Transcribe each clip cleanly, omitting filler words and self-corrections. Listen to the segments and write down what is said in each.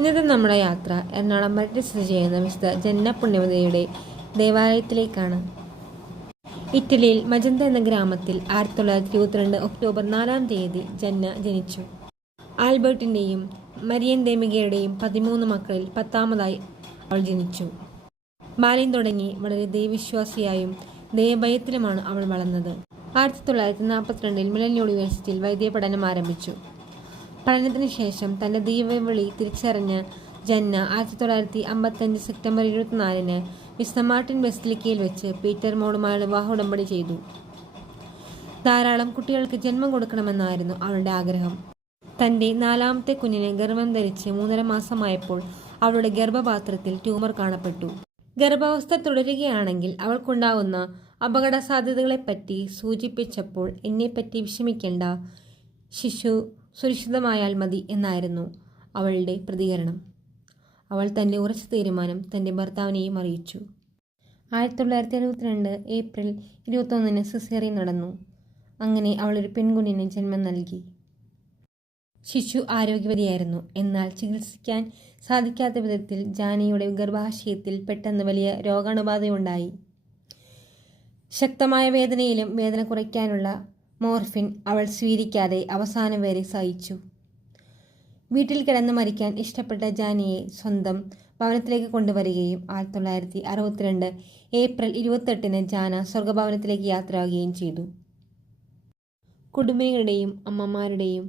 ഇന്നത്തെ നമ്മുടെ യാത്ര എറണാകുളം വരട്ടി സ്ഥിതി ചെയ്യുന്ന വിശുദ്ധ ജന്ന പുണ്യവതിയുടെ ദേവാലയത്തിലേക്കാണ്. ഇറ്റലിയിൽ മജന്ത എന്ന ഗ്രാമത്തിൽ 1922 ഒക്ടോബർ 4-ാം തീയതി ജന്ന ജനിച്ചു. ആൽബർട്ടിൻ്റെയും മരിയൻ ദേമികയുടെയും 13 മക്കളിൽ 10-ാമതായി അവൾ ജനിച്ചു. ബാല്യം തുടങ്ങി വളരെ ദൈവവിശ്വാസിയായും ദൈവഭയത്തിലുമാണ് അവൾ വളർന്നത്. 1942 മിലൻ യൂണിവേഴ്സിറ്റിയിൽ വൈദ്യപഠനം ആരംഭിച്ചു. പഠനത്തിന് ശേഷം തൻ്റെ ദൈവവിളി തിരിച്ചറിഞ്ഞ ജന്ന 1955 സെപ്റ്റംബർ 24-ന് വിശുദ്ധ മാർട്ടിൻ ബസിലിക്കയിൽ വെച്ച് പീറ്റർ മോളുമായുള്ള വിവാഹ ഉടമ്പടി ചെയ്തു. ധാരാളം കുട്ടികൾക്ക് ജന്മം കൊടുക്കണമെന്നായിരുന്നു അവളുടെ ആഗ്രഹം. തൻ്റെ 4-ാമത്തെ കുഞ്ഞിനെ ഗർഭം ധരിച്ച് 3.5 മാസമായപ്പോൾ അവളുടെ ഗർഭപാത്രത്തിൽ ട്യൂമർ കാണപ്പെട്ടു. ഗർഭാവസ്ഥ തുടരുകയാണെങ്കിൽ അവൾക്കുണ്ടാകുന്ന അപകട സാധ്യതകളെപ്പറ്റി സൂചിപ്പിച്ചപ്പോൾ എന്നെപ്പറ്റി വിഷമിക്കേണ്ട, ശിശു സുരക്ഷിതമായാൽ മതി എന്നായിരുന്നു അവളുടെ പ്രതികരണം. അവൾ തൻ്റെ ഉറച്ച തീരുമാനം തൻ്റെ ഭർത്താവിനെയും അറിയിച്ചു. 1962 ഏപ്രിൽ 21-ന് സിസേറിയൻ നടന്നു. അങ്ങനെ അവളൊരു പെൺകുഞ്ഞിന് ജന്മം നൽകി. ശിശു ആരോഗ്യവതിയായിരുന്നു. എന്നാൽ ചികിത്സിക്കാൻ സാധിക്കാത്ത വിധത്തിൽ ജാനയുടെ ഗർഭാശയത്തിൽ പെട്ടെന്ന് വലിയ രോഗാണുബാധയുണ്ടായി. ശക്തമായ വേദനയിലും വേദന കുറയ്ക്കാനുള്ള മോർഫിൻ അവൾ സ്വീകരിക്കാതെ അവസാനം വരെ സഹിച്ചു. വീട്ടിൽ കിടന്ന് മരിക്കാൻ ഇഷ്ടപ്പെട്ട ജാനിയെ സ്വന്തം ഭവനത്തിലേക്ക് കൊണ്ടുവരികയും 1962 ഏപ്രിൽ 28-ന് ജാന സ്വർഗഭവനത്തിലേക്ക് യാത്രയാവുകയും ചെയ്തു. കുടുംബിനികളുടെയും അമ്മമാരുടെയും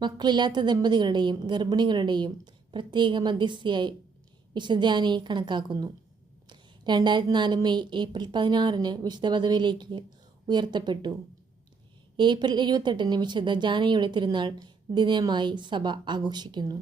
മക്കളില്ലാത്ത ദമ്പതികളുടെയും ഗർഭിണികളുടെയും പ്രത്യേക മധ്യസ്ഥയായി വിശുദ്ധ ജാനയെ കണക്കാക്കുന്നു. 2004 മെയ് ഏപ്രിൽ 16-ന് വിശുദ്ധ പദവിയിലേക്ക് ഉയർത്തപ്പെട്ടു. ഏപ്രിൽ 28-ന് വിശുദ്ധ ജാനയുടെ തിരുനാൾ ദിനമായി സഭ ആഘോഷിക്കുന്നു.